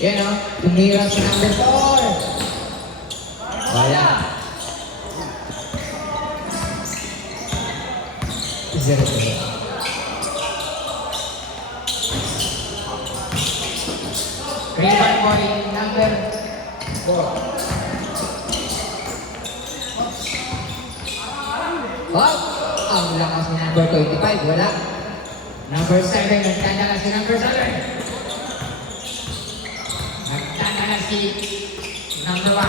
Yan o, tumira si number 4. Wala. 0-0. Rebound point number 4. Oh, ang lakas ni number 25. Wala. Number 7, nagtanda si number 7. Nagtanda si number 1.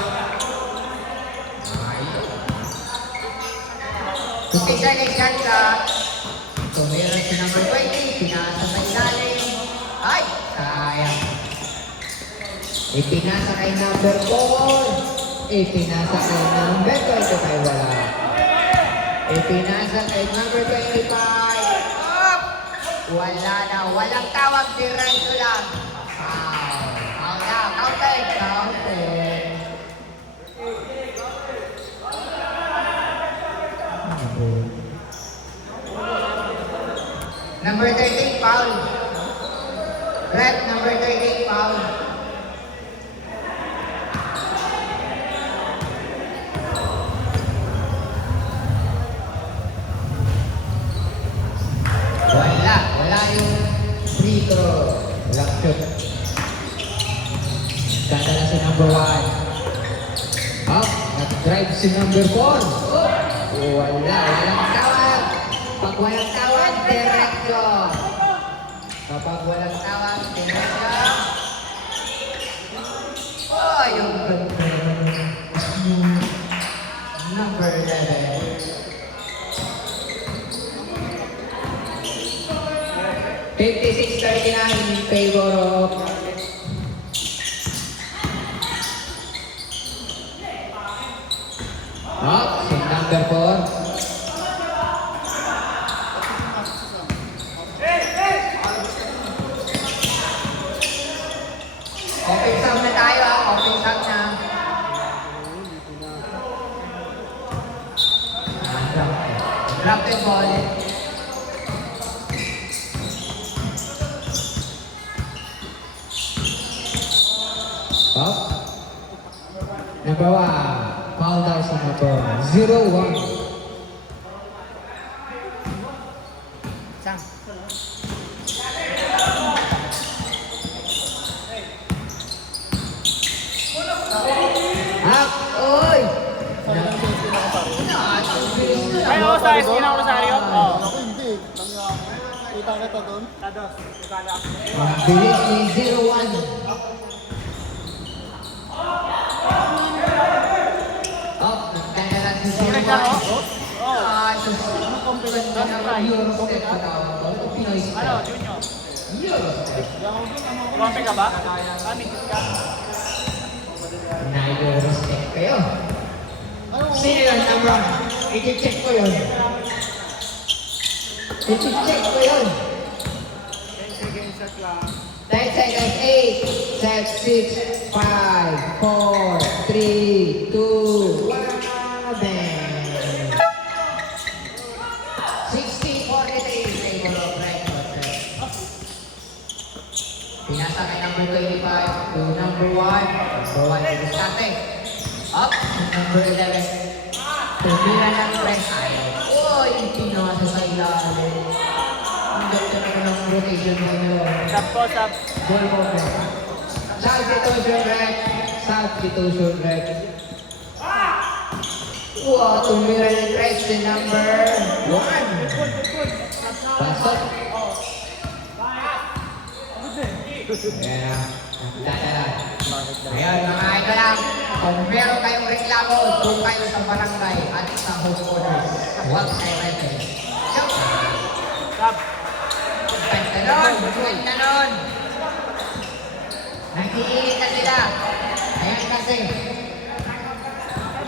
Umpisa na shot clock. Tumira si number 20. Pinasa sa ilalim. Ay, sayang. Ipinasa kay number 4. Ipinasa kay number 25. Wala. Ipinasa kay number 25. Up! Wala na. Walang tawag. Diretso lang. Foul. Foul na. Counted. Counted. Number 13, foul. Rep, number 13, foul. Wala yung free throw. Walang shoot. Ganda na si number 1. Up, nag-drive si number 4. Walang tawag. Pag walang tawag, diretso. Kapag walang tawag, diretso. Oh, yung ganda. Number 11. 56-39 in favor of si number 4. Open sum na tayo open sum na. Drop the ball. Up. Number 1. Foul daw sa number 0-1. Sam. Up. Oy! Ay, ako sa esquina ko Rosario. Oo. Ako hindi. Kita kita doon. Tados. Kala. Ang bilis ni 0-1. Up. Nagtanda lang si 0-1. Sus. Anong compliment ba? Eurostep pa tawag. Pinoy step. Ano, Junior? Eurostep. Trompe ka ba? Mixed ka? Na-Eurostep kayo. Sino yun, number 1? I-check ko yun. I-check ko yun. 10 seconds, 8, set 6, 5, 4, 3, 2, 1, bang. 60-43, label of record. Pinasa kay number 25 to number 1. Number 1 is starting. Up to number 11. Tumira ng press. Uy, pinasa sa ilalim. Ang ganda naman ng rotation mo nyo. Sub po, sub. Ball movement. Substitution rec. Substitution rec. Wow, tumira ng press to number 1. Pasok. Ayan. Dadala. Ayan, mga ito lang. Kung meron kayong reklamo, doon kayo sa barangay at sa homeowners. Huwag kayo ready. Sub. Ganda nun. Nag-iinit na sila. Ayan kasi.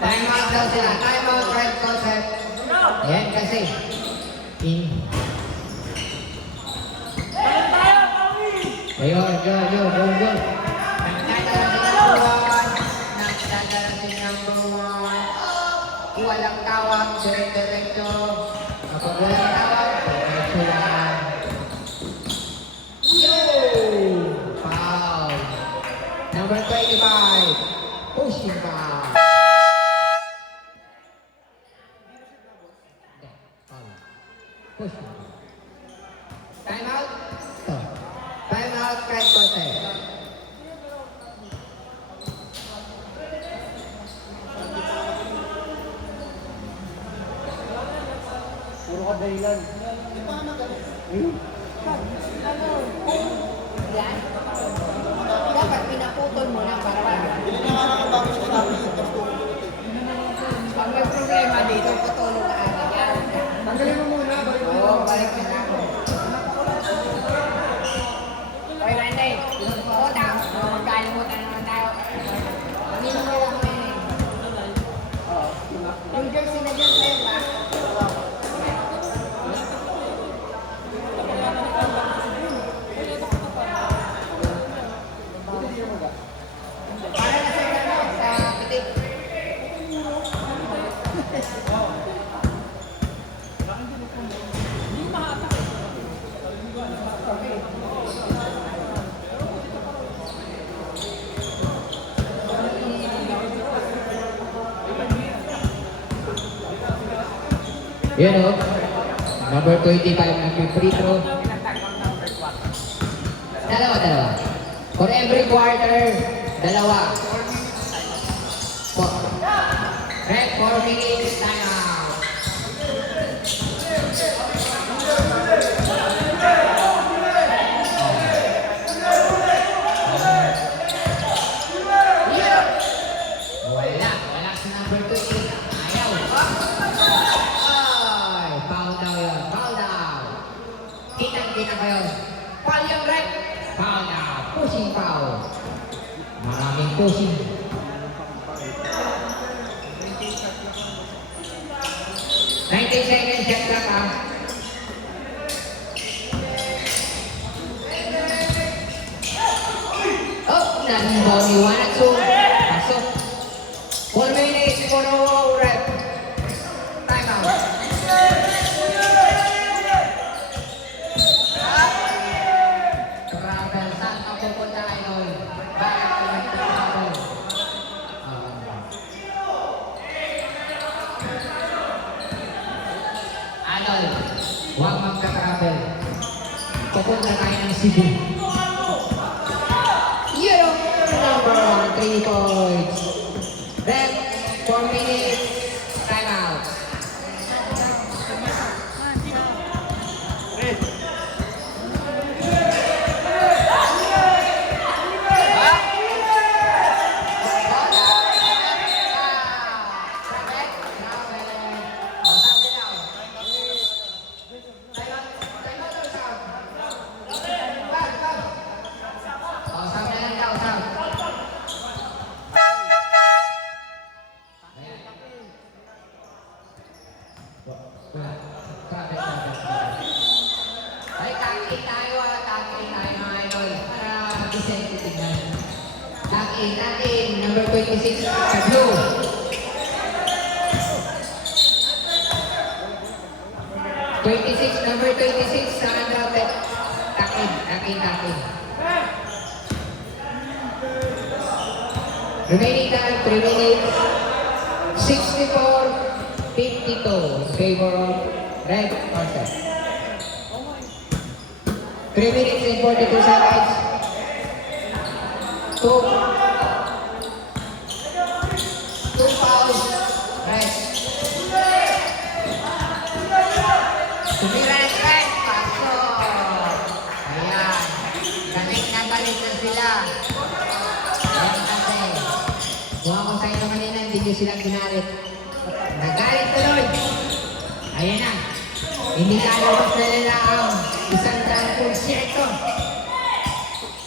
Time out daw sila. Time out, red concept. Ayan kasi. Ayun, go. Nagdadala si number 1. Walang tawag, diretso. Kapag walang tawag, diretso lang. Yo! Foul! 25. Pushing foul. Hindi, foul. Pushing foul. Time out. Ito. Time out, Craig Cortez. Puro ka dahilan. Yan. Dapat pinaputol mo na para Hindi na nga nakabago siya namin. pag may problema dito, putulong ka agad yan. Tanggalin mo muna. Balik mo. Oo, balik ka na ako. Okay, Randy. Oo, tama. Magkalimutan naman tayo. Kanino mo lang mo yun eh. Yung jersey na dyan sa'yo ba? Para na sa ano, sa pitik. Yan o. Number 25 ng free throw. Dalawa. For every quarter, dalawa. Red 4 minutes, time out. Wala sa number 20. Ayaw. Ay, foul daw yun. Foul daw. Kitang-kita ko yun. Foul yung red. Foul daw. Pushing foul. Maraming pushing. Nineteen seconds, shot clock ah. Oh, nanimbaw ni Wanatsu. Pasok. 4 minutes for the rep. Time out. Travel, saan ka pupunta ngayon? Bakit ka nagtatravel? Adol, huwag magka-travel. Pupunta tayo ng Cebu. Yung number 3 points. Then, 4 minutes, time out. Ay, tag-in tayo mga idol. Para decent tignan. Tag-in, number 26, sa blue. 26, number 26 sa undrafted. Tag-in. Remaining time, 3 minutes. 64-52 in favor of Red Horses. 3 minutes and 42 seconds. 2 fouls. Rest. Tumira ng Red. Pasok. Ayan. Balik na sila. Ayan kasi. Kung ako sa inyo kanina, hindi nyo silang ginalit. Nagalit tuloy. Ayan na. Hindi lalabas na nila ang 100%.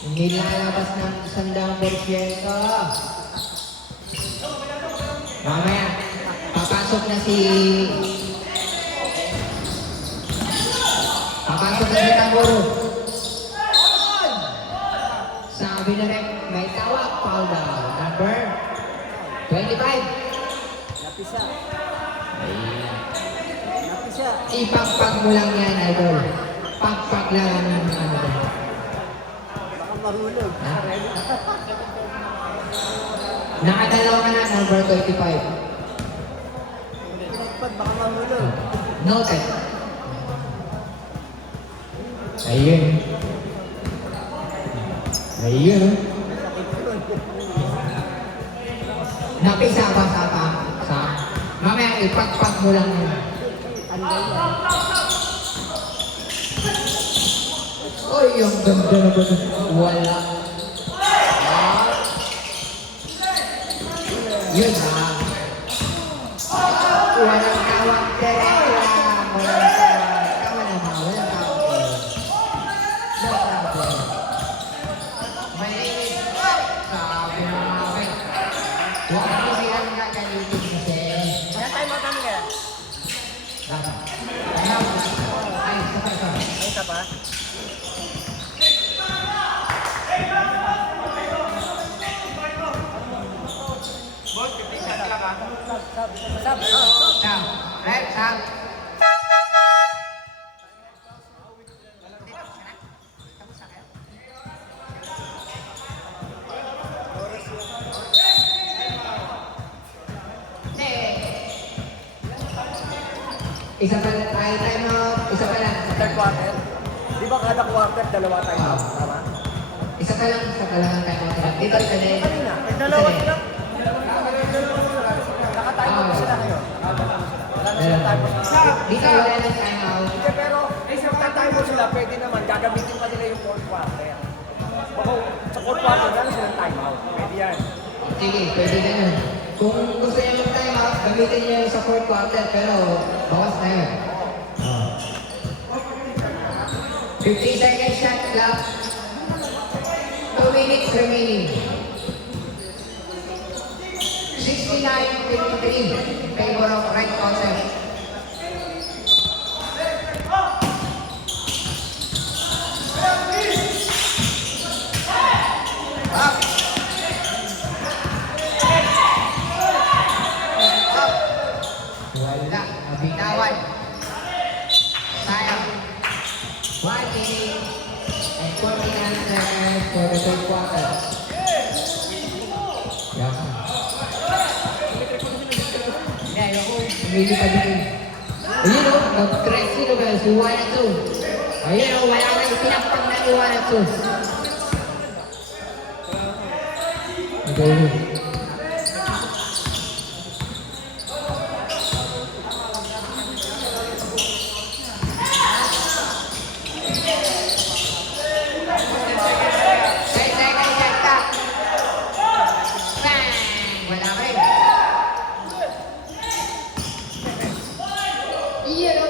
Hindi lalabas ng 100%. Mamaya, papasok na si Tamburo. Sabi na rin, may tawag, foul daw. Number 25. Napisa. Ayan. Napisa. Ipagpag mo lang yan, idol. Pagpag lang ang ano ba. Baka mahulog. Ha? Nakadalaw ka na, number 25. Pinagpad, baka mahulog. Noted. Ayun. Ayun. Napisa ba sa mamaya ipagpag mo lang yun. Tanda yan. Oy, yung ganda na ba nun? Wala. Yun na. Walang tawag. Direct lang. Walang tawag. Tama naman. Walang tawag. No problem. Malinis. Sabi na namin. Huwag mo silang gagalitin kasi. Kaya tayo magkano kaya? Ay, sabay. Ay, isa pa? Sab, oo. Now, right, Sam. Isa pa lang, ay time out, isa pa lang. Third quarter? Di ba kada quarter, dalawa tayo? Tama? Isa pa lang ang time out. Dito, isa din. Kanina, may dalawa sila. Nakatayo mo sila ngayon. Wala na sila tayo. Dito, wala lang time out. Hindi, pero magtatayo mo sila, pwede naman, gagamitin pa nila yung fourth quarter. Baka sa fourth quarter, wala na silang time out. Pwede yan. Sige, pwede ganun. Kung gusto niyo mag time out, gamitin niyo yung sa fourth quarter, pero bawas na yun. 50 seconds shot clock. 2 minutes remaining. 69-53. Favor of right concept. Up. Up. Wala. Nabitawan. Sayang. 1 minute and 49 seconds for the third quarter. Yeah. Yeah, yung hindi pa din. Ayun o, nag-stress sino ba? Si 1 at 2. Ayun o, wala na ipinapag na ni 1 at 2. Okay.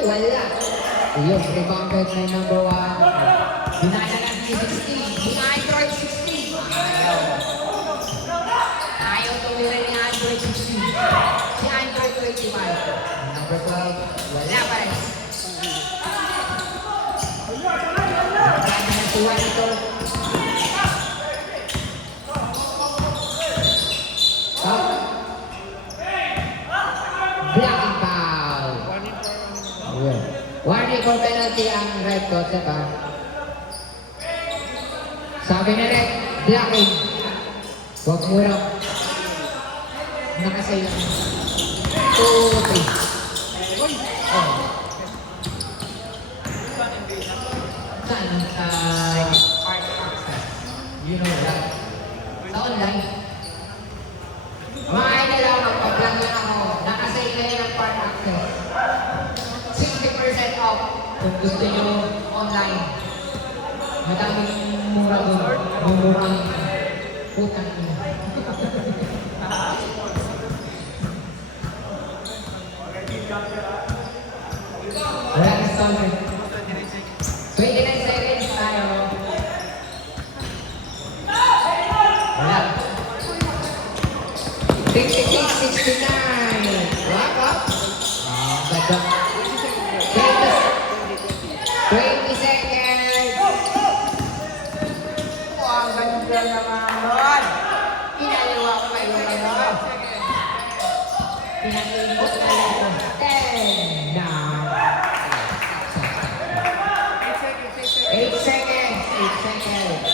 Wala. Ayun, rebounded na number 1. Dinaya lang si 16. Ni Android 16. Ayaw. Ayaw tumira ni Android 16. Si Android 25. Number 12. Wala pa rin. Kaya na si Juan ito. Blocking foul. Warning for penalty ang red coach, ba? Sabi na red, blocking. Huwag mo lang. Nakasay lang. 2, 3. Oh. Saan? Sa Park Access. You know that. Sa online. Mga idol ako, magpa-plan lang ako. Nakasay kayo ng Park Access. 60% off kung gusto nyo online. Madaming mura doon. Mumurang putang nyo. Wala na story. 29 seconds tayo. Wala. 66, 69. Wrap up. Ganda. 20 seconds. Ang ganda naman. Pinaliwa ko kayo ngayon. Pinalimbot na lang ko. 10, 9, 8 seconds. 8 seconds.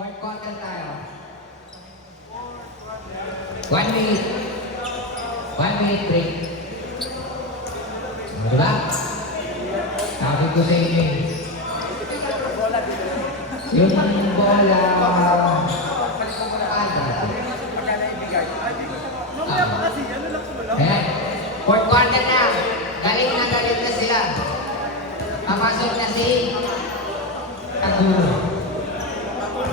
Fourth quarter tayo. 1 minute. 1 minute break. Diba? Sabi ko sa inyo eh. Yung bola, fourth quarter na. Galing na sila. Papasok na si Taguro.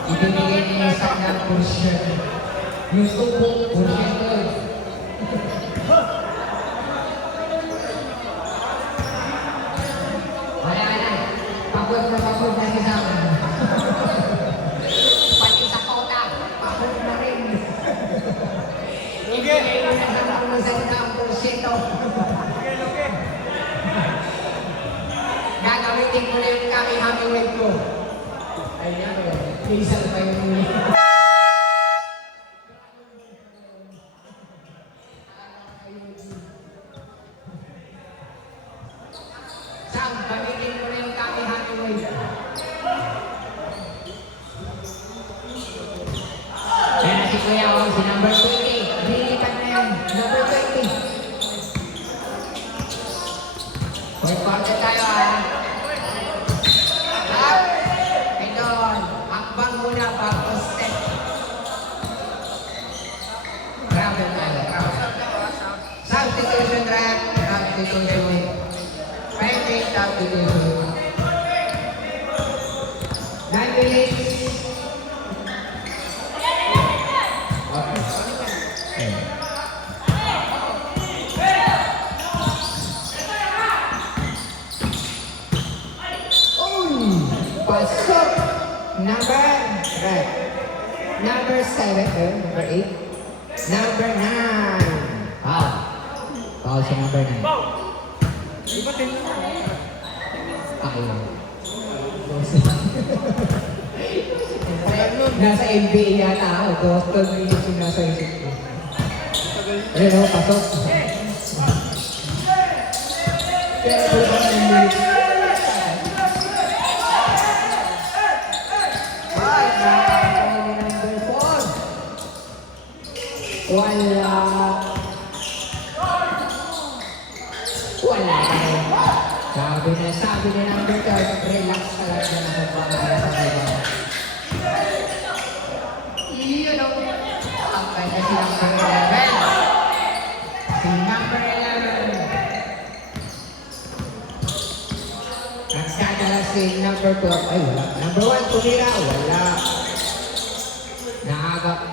Ibibigay niya sa ng portion. Yung tubong portion doon. Wala na. Pagod na si Sam. Pati sa kota. Pagod na rin. Ibigay mo na sa ng porsyento. Gagamitin ko na yung kami Hemingway ko. Ayan o. Isang pa yung Sam, gamitin ko na yung kami Hemingway. Kaya na si Kuya o, si number 20. Lilikan na yun. Number 20. Fourth quarter tayo ah. Up. Ayun. Akbang muna bago step. Grabe tayo. Substitution rep. Substitution. Pending substitution. 9 minutes. Okay. Pasok! Number 7, number 8, number 9. Foul. Foul sa number 9. Ayun. Nasa NBA yata ako. 12 minutes yung nasa isip ko. Ayun o, pasok. Pero kung ano minutes. Wala. Sabi na number 12, relax ka lang na nakapamaya sa kanya. Yun o. Ang kanya si number 11. Si number 11. Nagdadala si number 12. Ay, wala. Number 1, tumira. Wala. Naagap.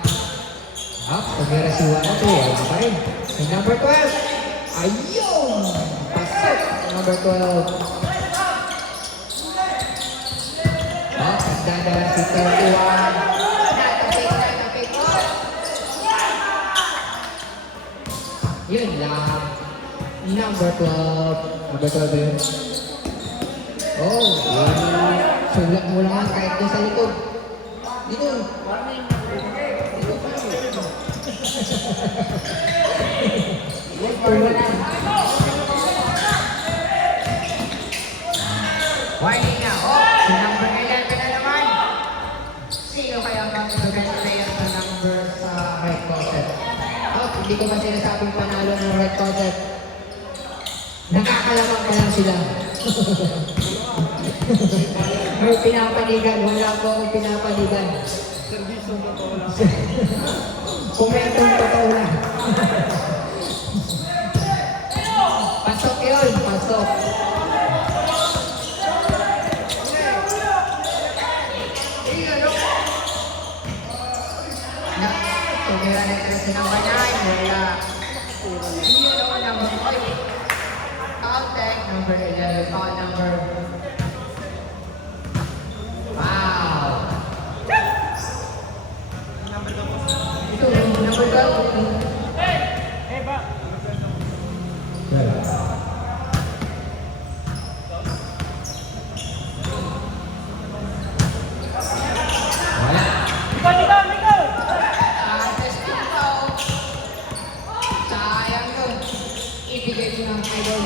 Tumira si 1 at 2. Wala pa rin. Si number 12. Ayun! Pasok! Number 12. Nagdadala si 31. Natapik. Yun lang. Number 12. Number 12 yun. Oh, yun. Sulat mo lang kahit doon sa likod. Dito. Dito pa lang. Winding na. Si number 11 na naman. Sino kaya ang best player sa number sa red corset? Hindi ko ba sinasabing panalo ng red corset? Nakakalamang pa lang sila. May pinapanigan. Wala po akong pinapanigan. Servisong totoo lang. Kumentong totoo lang. Pasok yun, pasok. Tumira na ito si number 9, wala. Yun o, number 5. Contact, number 11, call number. Wow. Ito, number 12. Sayang yun. Ibigay ko ng idol.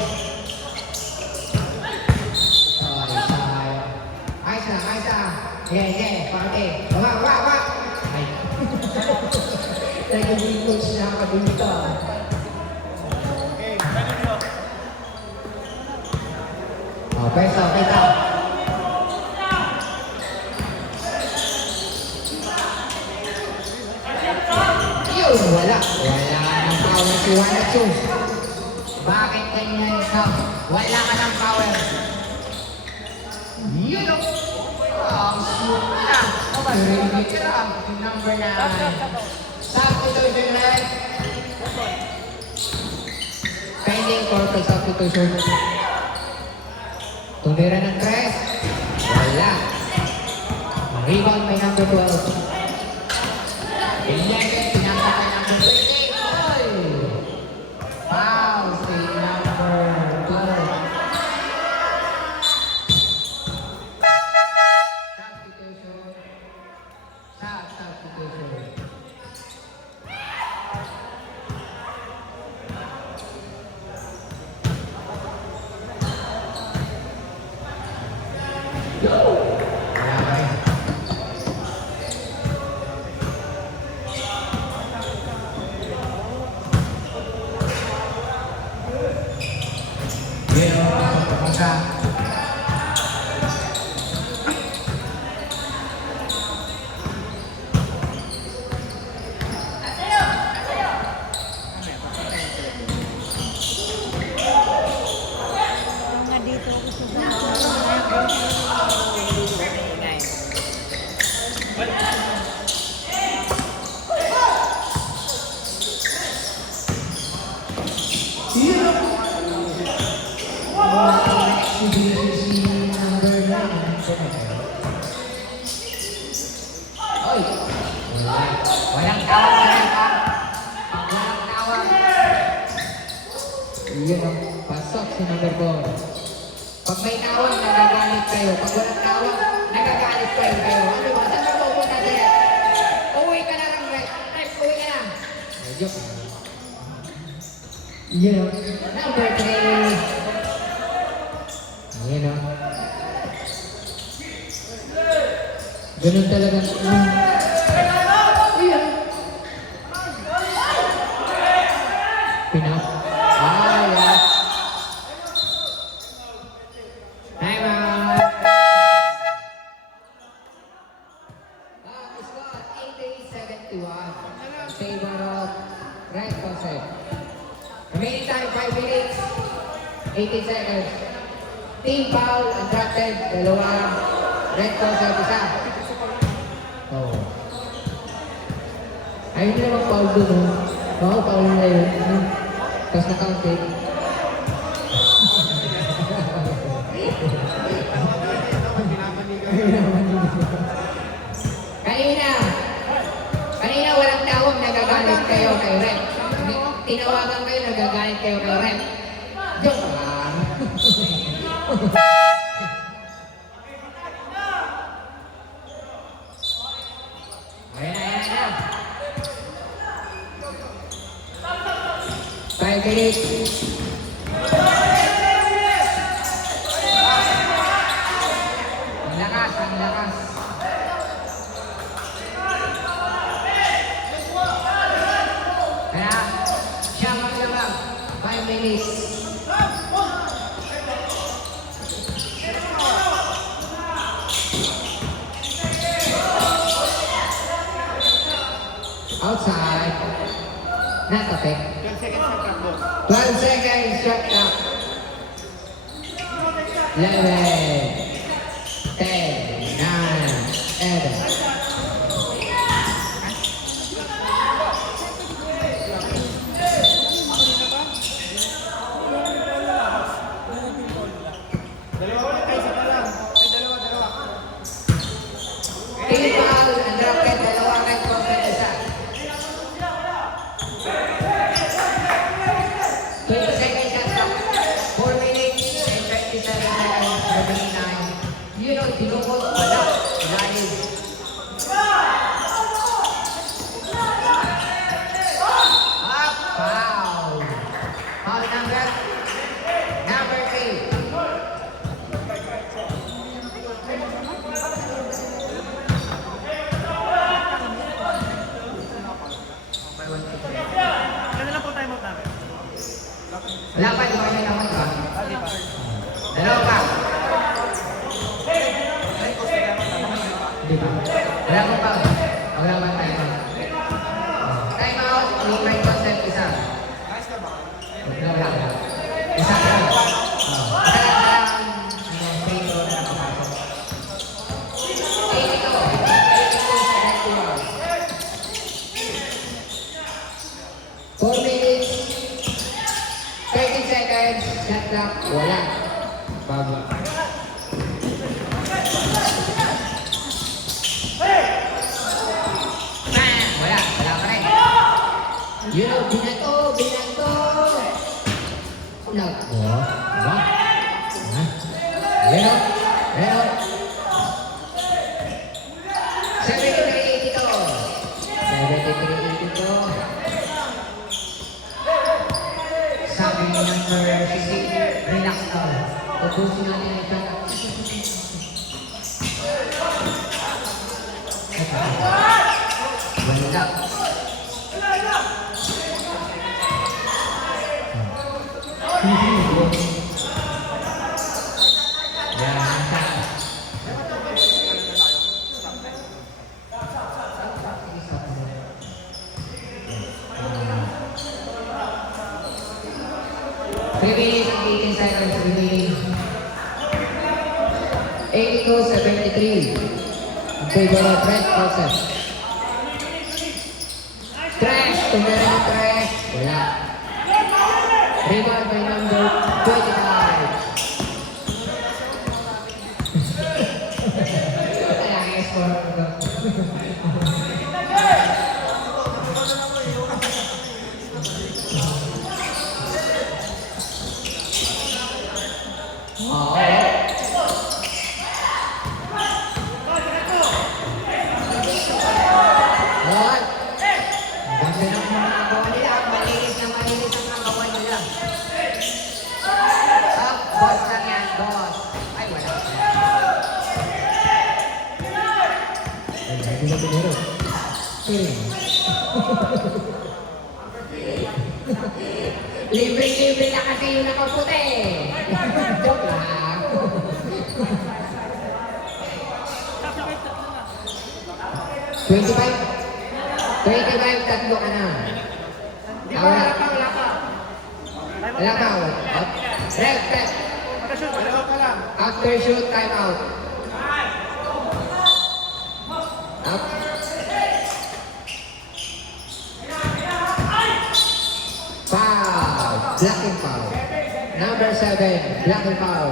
Sige, pati. Wa. Ay. Nagiging coach na ako dito. Okay, ready to go. Okay, so kita. Yun, wala. Wala ng power si Wanachu. Bakit ganyan ka? Wala ka ng power. Yun o. Shoot na. Okay, ready ka na. Number 9. Substitution red. Pending for substitution. Tumira ng 3. Wala. Rebound by number 12. 11, pinasa kay number 13. Oy! Foul si number 12. Substitution. Substitution. Nga dito ako sa Oy! Walang tawag na rin pa. Walang tawag. Yun ang pasok si number 4. Pag may tawag, nagagalit kayo. Pag walang tawag, nagagalit kayo. Ano ba? Saan ka pupunta din? Uwi ka na lang, Red. Red, uwi ka na. Medyo. Yun ang number 3. Yun ang. Ganun talaga. Pinap. Yeah. Time out. Score 80-71. Favor of Red Cossack. Remaining time 5 minutes. 80 seconds. Team foul, undrafted, dalawa. Red Cossack, isa. Oh. Ayaw nila mag-foul doon, no? Oo, foul na yun. Tapos na-counted. Kanina walang tawag, nagagalit kayo kay Red. Tinawagan kayo, nagagalit kayo kay Red. Joke lang. Ayan na. 5 minutes. Ang lakas. Kaya, siya maglamang. 5 minutes. Outside. Nakapit. 12 seconds shot clock. 11, 10, 9, 8. Team foul, undrafted, dalawa, Red Cossack, isa. 20 seconds shot clock. 4 minutes and 27 seconds, 39. You know, tinukot, wala. Lalim. Up, foul. Foul number 3. Di ba? Wala ko pa. Wala ba time out? Time out, yung right concept, isa. Wala. Isa ka lang. Isa lang free throw na nakapasok. 82 4 minutes, 30 seconds, shot clock, wala. Bago. Wala pa rin. Yun, binato. Ulag. Diba? Yun. 73-82. 73-82. Sabi ni number 16, relax ka. Ubusin natin ang shot. Wala. Three minutes and 18 seconds remaining. 82-73. In favor of red process. Trash! Tumira ng trash. Wala. Rebound by number 25. Wala kaya score ko. Libre-libre na kasi yung nakaputi. Joke lang. 25, tatlo ka na. Wala pa. Red, after shoot, time out. Up. Foul. Blocking foul. Number 7, blocking foul.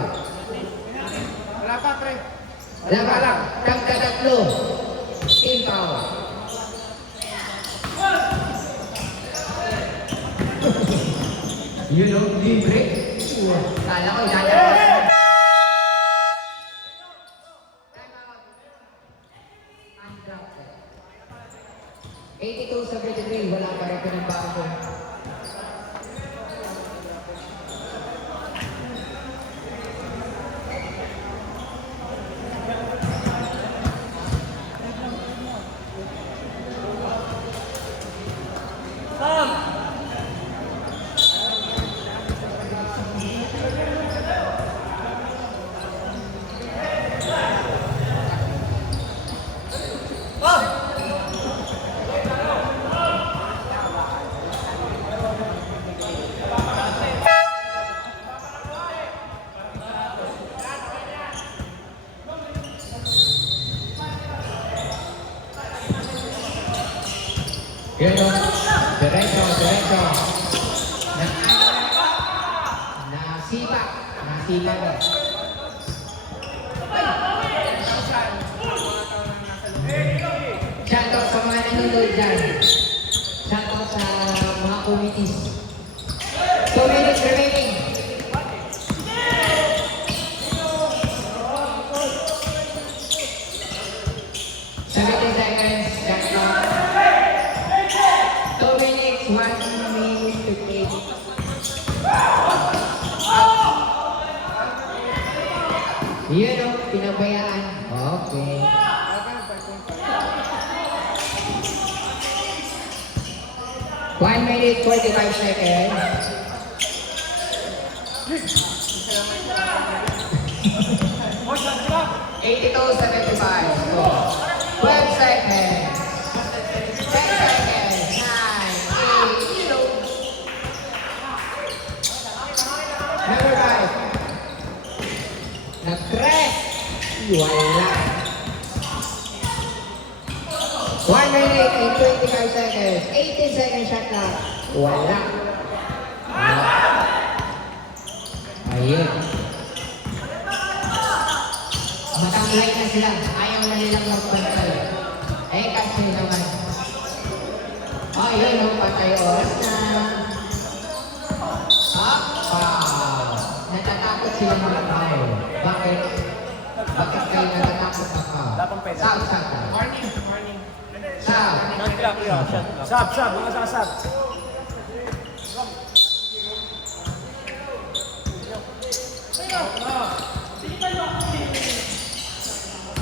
Wala pa, pre. Wala pa lang. Tagtatatlo. Team foul. You know, libre. Kala ko, dada. 82-73, wala pa rin pinagbago. Yun o, diretso. Nasipak na. Shoutout sa mga nanonood dyan. Shoutout sa mga committees. 2 minutes remaining. Yun o, pinabayaan. Okay. 1 minute, 45 seconds. 82-75. Wala. 1 minute and 25 seconds. 18 seconds shot clock. Wala. Ayun. Matangay na sila. Ayaw na nilang magpantay. Eh kasi naman. Ayun ang patay oras na. Natatakot sila mga tao. Bakit? Bakit kayo natatakot na ka? Sab. Sab, mga sasab.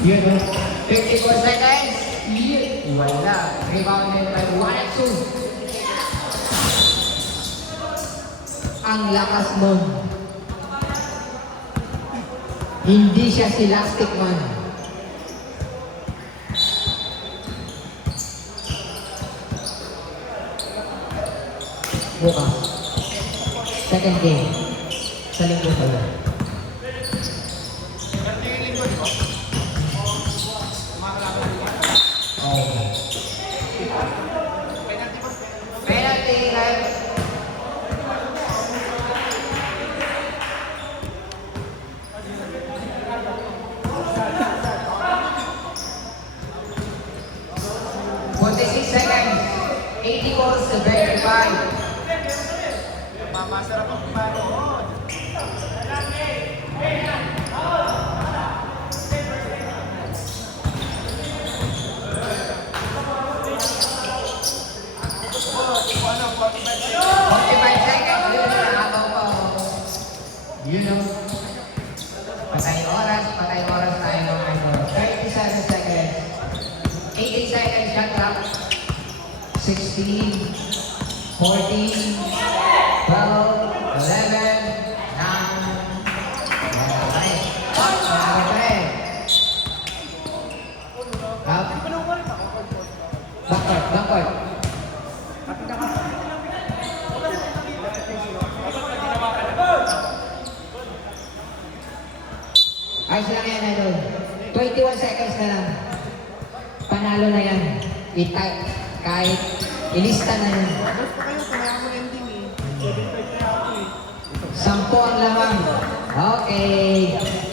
Yun, 54 seconds. Yun. Wala. Rebounded by 1-2. Ang lakas nun. Hindi siya si Elastic Man. Bukas. Second game. Sa linggo pala. Okay. Penalty, guys. Seconds, 84 to 35. Masarap ang kumaro. You know, patay oras tayo mga idol. 37 seconds, 18 seconds shot clock. 16, 14, 12, 11, 9, Backward. Ayos lang yan, idol. 21 seconds na lang. Panalo na yan. Kahit ilista na yan. Gusto kayo, kaya mo ending eh. 7-5 na ako eh. 10 ang lamang. Okay.